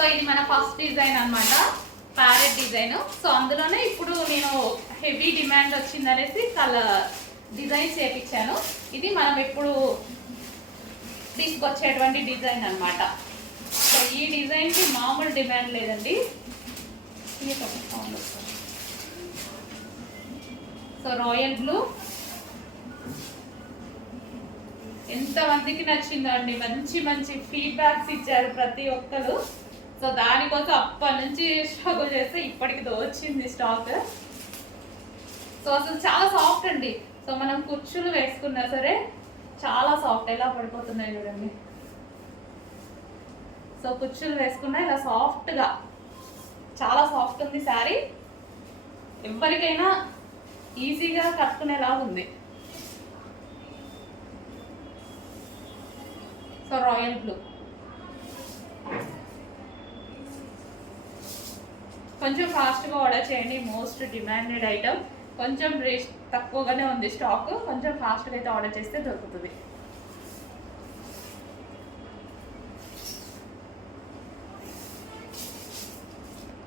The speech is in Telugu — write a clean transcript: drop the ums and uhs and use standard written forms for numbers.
సో ఇది మన ఫస్ట్ డిజైన్ అన్నమాట, ప్యారెట్ డిజైన్. సో అందులోనే ఇప్పుడు నేను హెవీ డిమాండ్ వచ్చిందనేసి కలర్ డిజైన్స్ చేయించాను. ఇది మనం ఇప్పుడు తీసుకొచ్చేటువంటి డిజైన్ అన్నమాట. సో ఈ డిజైన్కి మామూలు డిమాండ్ లేదండి. సో రాయల్ బ్లూ ఎంతమందికి నచ్చిందండి, మంచి మంచి ఫీడ్బ్యాక్స్ ఇచ్చారు ప్రతి ఒక్కరు. సో దానికోసం అప్పటి నుంచి స్ట్రగుల్ చేస్తే ఇప్పటికి వచ్చింది స్టాక్. సో అసలు చాలా సాఫ్ట్ అండి. సో మనం కుర్చీలు వేసుకున్నా సరే చాలా సాఫ్ట్, ఎలా పడిపోతున్నాయి చూడండి. సో కుర్చీలు వేసుకున్నా ఇలా సాఫ్ట్గా చాలా సాఫ్ట్ ఉంది శారీ. ఎవరికైనా ఈజీగా కట్టుకునేలాగా ఉంది. సో రాయల్ బ్లూ కొంచెం ఫాస్ట్గా ఆర్డర్ చేయండి, మోస్ట్ డిమాండెడ్ ఐటమ్. కొంచెం రేట్ తక్కువగానే ఉంది స్టాక్, కొంచెం ఫాస్ట్గా అయితే ఆర్డర్ చేస్తే దొరుకుతుంది.